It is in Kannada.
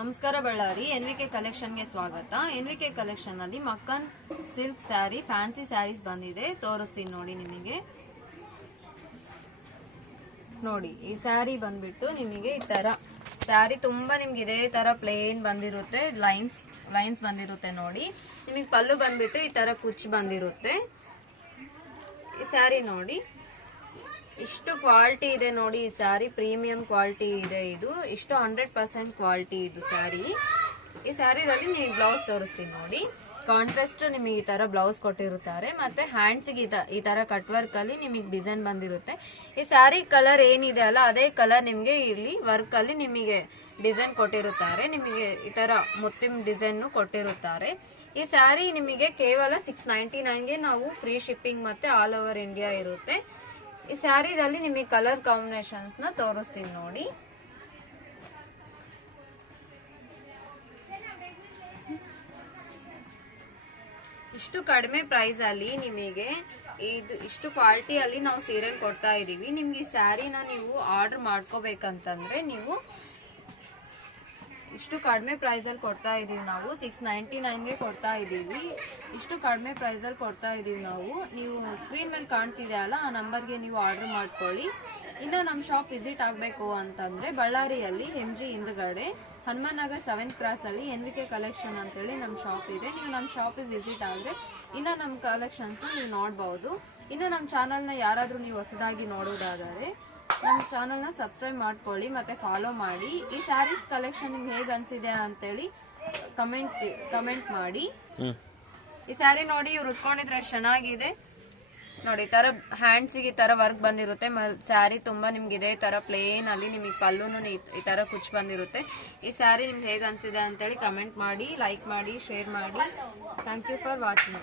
ನಮಸ್ಕಾರ ಬಳ್ಳಾರಿ ಎನ್ವಿಕೆ ಕಲೆಕ್ಷನ್ ಗೆ ಸ್ವಾಗತ. ಎನ್ವಿಕೆ ಕಲೆಕ್ಷನ್ ಅಲ್ಲಿ ಮಕ್ಕನ್ ಸಿಲ್ಕ್ ಸ್ಯಾರಿ ಫ್ಯಾನ್ಸಿ ಸ್ಯಾರೀಸ್ ಬಂದಿದೆ, ತೋರಿಸ್ತೀನಿ ನೋಡಿ ನಿಮಗೆ. ನೋಡಿ ಈ ಸ್ಯಾರಿ ಬಂದ್ಬಿಟ್ಟು ನಿಮಗೆ ಈ ತರ ಸ್ಯಾರಿ ತುಂಬಾ ನಿಮ್ಗೆ ಇದೇ ತರ ಪ್ಲೇನ್ ಬಂದಿರುತ್ತೆ, ಲೈನ್ಸ್ ಬಂದಿರುತ್ತೆ. ನೋಡಿ ನಿಮಗೆ ಪಲ್ಲು ಬಂದ್ಬಿಟ್ಟು ಈ ತರ ಕುಚ್ಚು ಬಂದಿರುತ್ತೆ. ಈ ಸ್ಯಾರಿ ನೋಡಿ ಇಷ್ಟು ಕ್ವಾಲಿಟಿ ಇದೆ ನೋಡಿ. ಈ ಸ್ಯಾರಿ ಪ್ರೀಮಿಯಂ ಕ್ವಾಲಿಟಿ ಇದೆ, ಇದು ಇಷ್ಟು 100% ಕ್ವಾಲಿಟಿ ಇದು ಸ್ಯಾರಿ. ಈ ಸ್ಯಾರಿದಲ್ಲಿ ನೀವು ಬ್ಲೌಸ್ ತೋರಿಸ್ತೀನಿ ನೋಡಿ. ಕಾಂಟ್ರಾಸ್ಟ್ ನಿಮಗೆ ಈ ತರ ಬ್ಲೌಸ್ ಕೊಟ್ಟಿರುತ್ತಾರೆ, ಮತ್ತೆ ಹ್ಯಾಂಡ್ಸ್ಗೆ ಈ ತರ ಕಟ್ ವರ್ಕ್ ಅಲ್ಲಿ ನಿಮಗೆ ಡಿಸೈನ್ ಬಂದಿರುತ್ತೆ. ಈ ಸ್ಯಾರಿ ಕಲರ್ ಏನಿದೆ ಅಲ್ಲ ಅದೇ ಕಲರ್ ನಿಮಗೆ ಇಲ್ಲಿ ವರ್ಕ್ ಅಲ್ಲಿ ನಿಮಗೆ ಡಿಸೈನ್ ಕೊಟ್ಟಿರುತ್ತಾರೆ. ನಿಮಗೆ ಈ ತರ ಮುತ್ತಿನ ಡಿಸೈನ್ ಕೊಟ್ಟಿರುತ್ತಾರೆ. ಈ ಸ್ಯಾರಿ ನಿಮಗೆ ಕೇವಲ 699ಗೆ ನಾವು ಫ್ರೀ ಶಿಪ್ಪಿಂಗ್ ಮತ್ತೆ ಆಲ್ ಓವರ್ ಇಂಡಿಯಾ ಇರುತ್ತೆ. ಈ ಸ್ಯಾರಿದಲ್ಲಿ ನಿಮಗೆ ಕಲರ್ ಕಾಂಬಿನೇಷನ್ಸ್ ನ ತೋರಿಸ್ತೀನಿ ನೋಡಿ. ಇಷ್ಟು ಕಡಿಮೆ ಪ್ರೈಸ್ ಅಲ್ಲಿ ನಿಮಗೆ ಇದು ಇಷ್ಟು ಕ್ವಾಲಿಟಿ ಅಲ್ಲಿ ನಾವು ಸೀರೆ ಕೊಡ್ತಾ ಇದೀವಿ. ನಿಮ್ಗೆ ಈ ಸ್ಯಾರಿನ ನೀವು ಆರ್ಡರ್ ಮಾಡ್ಕೋಬೇಕಂತಂದ್ರೆ ನೀವು ಇಷ್ಟು ಕಡಿಮೆ ಪ್ರೈಸ್ ಅಲ್ಲಿ ಕೊಡ್ತಾ ಇದೀವಿ ನಾವು. 699ಗೆ ಕೊಡ್ತಾ ಇದೀವಿ. ಇಷ್ಟು ಕಡಿಮೆ ಪ್ರೈಸ್ ಅಲ್ಲಿ ಕೊಡ್ತಾ ಇದೀವಿ ನಾವು. ನೀವು ಸ್ಕ್ರೀನ್ ಮೇಲೆ ಕಾಣ್ತಿದೆ ಅಲ್ಲ ಆ ನಂಬರ್ಗೆ ನೀವು ಆರ್ಡರ್ ಮಾಡ್ಕೊಳ್ಳಿ. ಇನ್ನು ನಮ್ಮ ಶಾಪ್ ವಿಸಿಟ್ ಆಗಬೇಕು ಅಂತಂದ್ರೆ ಬಳ್ಳಾರಿಯಲ್ಲಿ MG ಹಿಂದ್ಗಡೆ ಹನುಮಾನ್ ನಗರ್ 7th ಕ್ರಾಸ್ ಅಲ್ಲಿ ಎನ್ವಿಕೆ ಕಲೆಕ್ಷನ್ ಅಂತೇಳಿ ನಮ್ಮ ಶಾಪ್ ಇದೆ. ನೀವು ನಮ್ಮ ಶಾಪಿಗೆ ವಿಸಿಟ್ ಆದ್ರೆ ಇನ್ನು ನಮ್ಮ ಕಲೆಕ್ಷನ್ಸ್ ನೀವು ನೋಡಬಹುದು. ಇನ್ನು ನಮ್ಮ ಚಾನಲ್ನ ಯಾರಾದ್ರೂ ನೀವು ಹೊಸದಾಗಿ ನೋಡೋದಾದರೆ ನಮ್ಮ ಚಾನಲ್ನ ಸಬ್ಸ್ಕ್ರೈಬ್ ಮಾಡ್ಕೊಳ್ಳಿ ಮತ್ತೆ ಫಾಲೋ ಮಾಡಿ. ಈ ಸ್ಯಾರೀಸ್ ಕಲೆಕ್ಷನ್ ನಿಮ್ಗೆ ಹೇಗೆ ಅನ್ಸಿದೆ ಅಂತೇಳಿ ಕಮೆಂಟ್ ಮಾಡಿ. ಈ ಸ್ಯಾರಿ ನೋಡಿ ಇವ್ರು ಉಟ್ಕೊಂಡಿದ್ರೆ ಚೆನ್ನಾಗಿದೆ ನೋಡಿ. ಈ ತರ ಹ್ಯಾಂಡ್ಸಿಗೆ ಈ ತರ ವರ್ಕ್ ಬಂದಿರುತ್ತೆ. ಸ್ಯಾರಿ ತುಂಬಾ ನಿಮ್ಗೆ ಇದೇ ತರ ಪ್ಲೇನ್ ಅಲ್ಲಿ ನಿಮಗೆ ಪಲ್ಲುನು ಈ ತರ ಕುಚ್ ಬಂದಿರುತ್ತೆ. ಈ ಸ್ಯಾರಿ ನಿಮ್ಗೆ ಹೇಗೆ ಅನ್ಸಿದೆ ಅಂತೇಳಿ ಕಮೆಂಟ್ ಮಾಡಿ, ಲೈಕ್ ಮಾಡಿ, ಶೇರ್ ಮಾಡಿ. Thank you for watching.